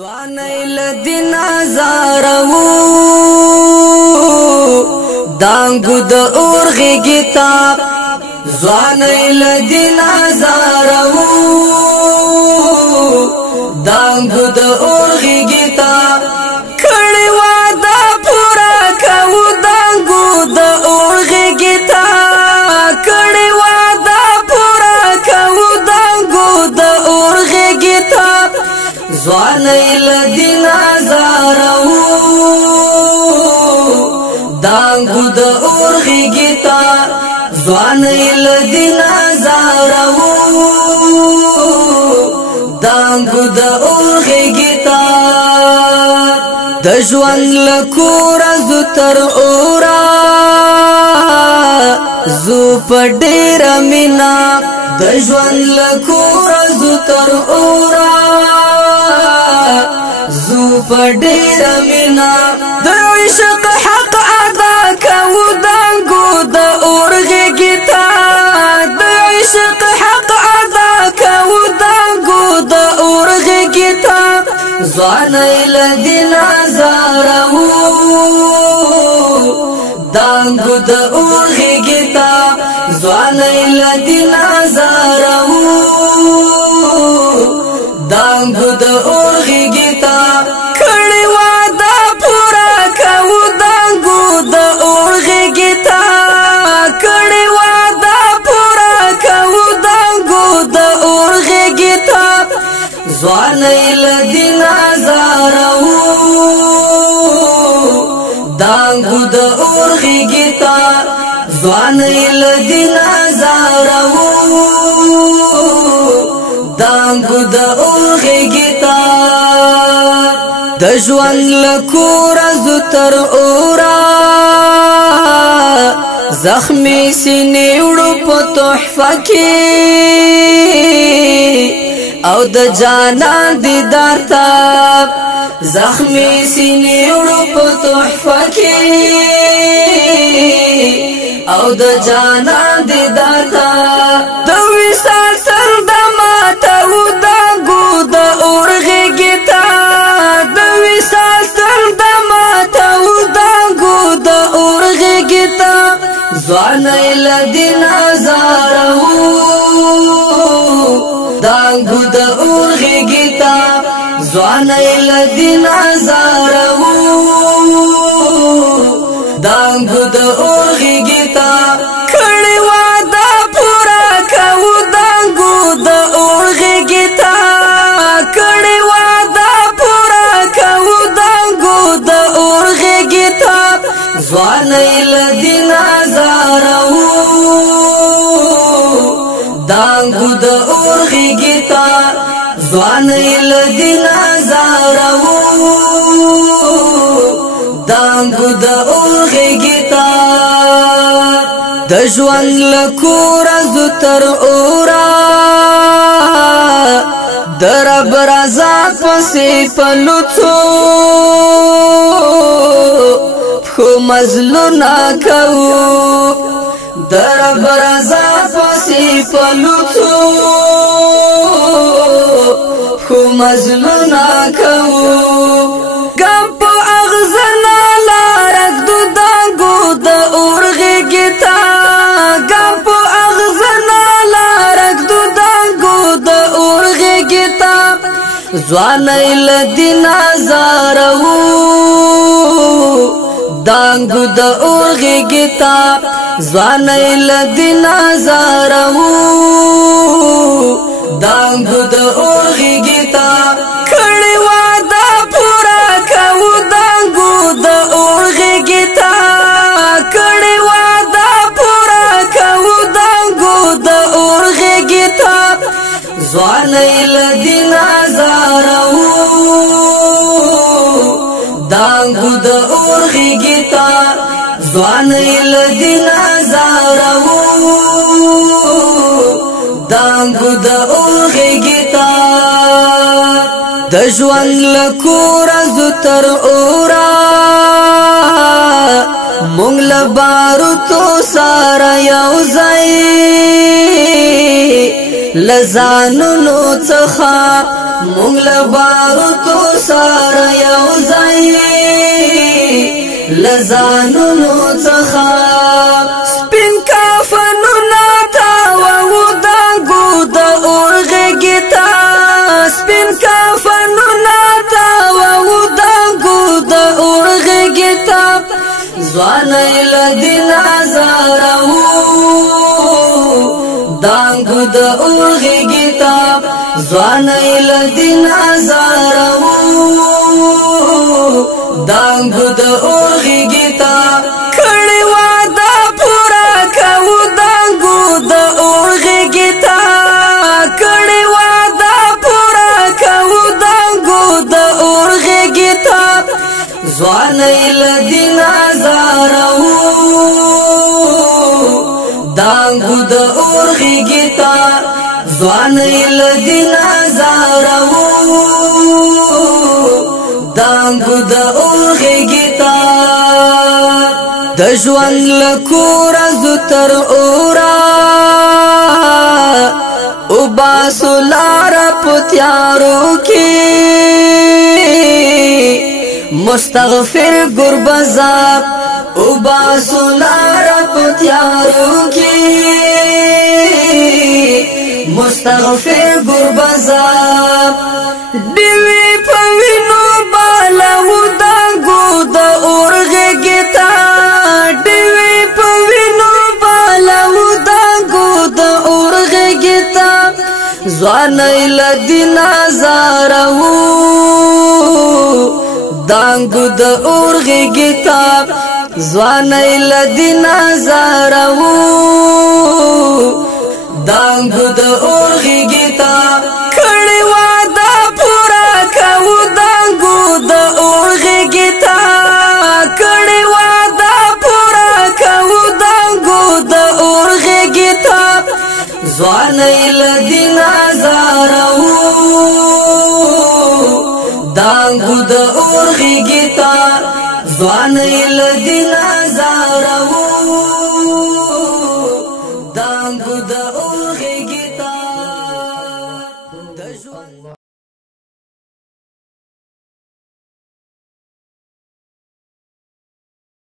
ځواني لدین زارو دانګو د اورغي کتاب ځواني لدین زارو دانګو د اورغي کتاب کړي وعده پورا کوو دانګو د اورغي کتاب کړي وعده پورا کوو دانګو د اورغي کتاب ځواني لدین زارو دانګو د اورغي کتاب ځواني لدین زارو دانګو د اورغي کتاب د ژوند لکور ز تر اورا زو پډیر مینا د ژوند لکور ز تر اورا زو پډیر مینا د عشق حق ادا کو دانګو د اورغي کتاب د عشق حق ادا کو دانګو د اورغي کتاب ځواني لدین زارو دانګو د اورغي کتاب ځواني لدین زارو دانګو د اورغي کتاب کړي وعده پورا کوو دانګو د اورغي کتاب کړي وعده پورا کوو دانګو د اورغي کتاب ځواني لدین زارو دانګو د اورغي کتاب ځواني لدین زارو دانګو د اورغي کتاب د ژوند لکور ز تر اورا زخمی سینې وړو په تحفه کې او د جانان دیدار ته زخمی سینې وړو په تحفه کې او د جانان دیدار ته د وصال سر د ماته و دانګو د اورغي کتاب د وصال سر د ماته و دانګو د اورغي کتاب ځواني لدین زارو دانګو د اورغي کتاب ځواني لدین زارو دانګو د اورغي کتاب کړي وعده پورا کوو دانګو د اورغي کتاب کړي وعده پورا کوو دانګو د اورغي کتاب ځواني لدین زارو دانګو د اورغي کتاب ځواني لدین زارو دانګو د اورغي کتاب د ژوند لکور ز تر اورا در رب رضا پسې پلوڅو خو مزلونه کوو در رب رضا پسې پلوڅو خو مزلونه کوو ګم په اغزنا لارک دو دانګو د اورغي کتاب ګم په اغزنا لارک دو دانګو د اورغي کتاب ځواني لدین زارو دانګو د اورغي کتاب ځواني لدین زارو دانګو د اورغي کتاب کړي وعده پورا کوو دانګو د اورغي کتاب کړي وعده پورا کوو دانګو د اورغي کتاب ځواني لدین زارو دانګو د اورغي کتاب ځواني لدین زارو دانګو د اورغي کتاب د ژوند لکور ز تر اورا مونږ له بارو تو ساره یو ځای لزانونو څخه مونږ له باروتو سره یو ځای لزانونو څخه سپین کفنونه تاوو دانګو د اور غېږې ته سپین کفنونه تاوو دانګو د اور غېږې ته ځوانۍ له دین ازاروو دانګو د اور غېږې ته ځوانۍ له دین ازاروو دانګو د اور غېږې ته کړې وعده پوره کوو دانګو د اور غېږې ته کړې وعده پوره کوو دانګو د اور غېږې ته ځوانۍ له دین ازاروو دانګو د اور غېږې ته ځوانۍ له دین ازاروو دانګو د اور غېږې ته د ژوند له کوره زو تر اوره وباسو لاره په تیارو کې مستغفر ګربزاب وباسو لاره په تیارو کې مستغفر ګربزاب دیوی په وینو بالو دانګو د اور غېږې ته دیوی په وینو بالو دانګو د اور غېږې ته ځوانۍ له دین ازاروو دانګو د اور غېږې ته ځوانۍ له دین ازاروو دانګو د اور غېږې ته کړې وعده پوره کوو دانګو د اور غېږې ته کړې وعده پوره کوو دانګو د اور غېږې ته ځوانۍ له دین ازاروو دانګو د اور غېږې ته ځوانۍ له دین ازاروو دانګو د اور غېږې ته